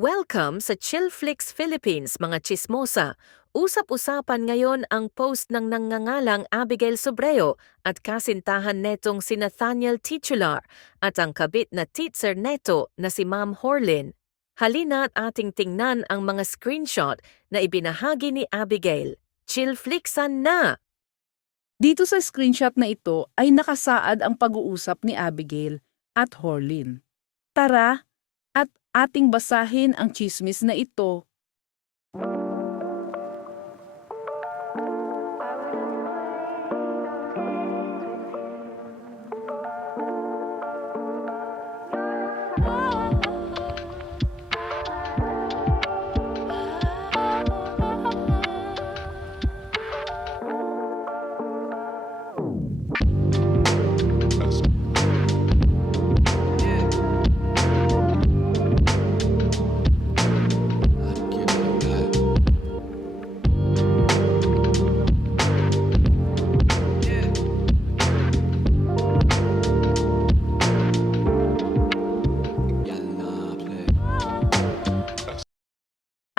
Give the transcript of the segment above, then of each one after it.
Welcome sa Chillflix Philippines, mga chismosa. Usap-usapan ngayon ang post ng nangangalang Abigail Sobreo at kasintahan netong si Nathaniel Titular at ang kabit na teacher neto na si Ma'am Horlin. Halina at ating tingnan ang mga screenshot na ibinahagi ni Abigail. Chillflixan na! Dito sa screenshot na ito ay nakasaad ang pag-uusap ni Abigail at Horlin. Tara at ating basahin ang tsismis na ito.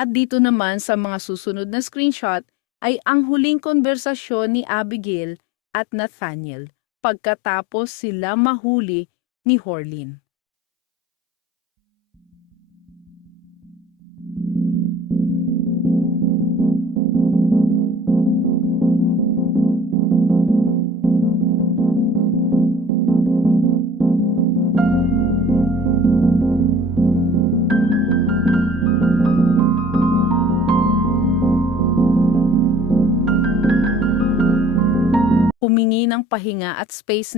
At dito naman sa mga susunod na screenshot ay ang huling konversasyon ni Abigail at Nathaniel pagkatapos sila mahuli ni Horlin. Humingi ng pahinga at space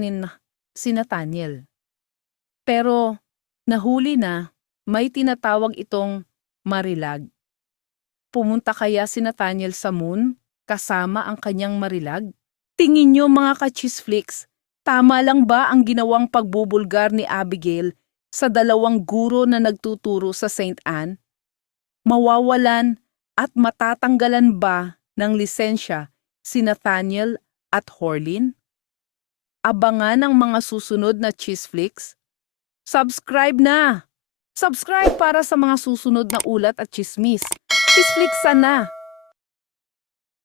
si Nathaniel. Pero nahuli na, may tinatawag itong marilag. Pumunta kaya si Nathaniel sa moon kasama ang kanyang marilag? Tingin nyo mga ka-chisflix, tama lang ba ang ginawang pagbubulgar ni Abigail sa dalawang guro na nagtuturo sa St. Anne? Mawawalan at matatanggalan ba ng lisensya si Nathaniel at Horlin? Abangan ang mga susunod na Chisflix. Subscribe na! Subscribe para sa mga susunod na ulat at chismis. Chisflixan na!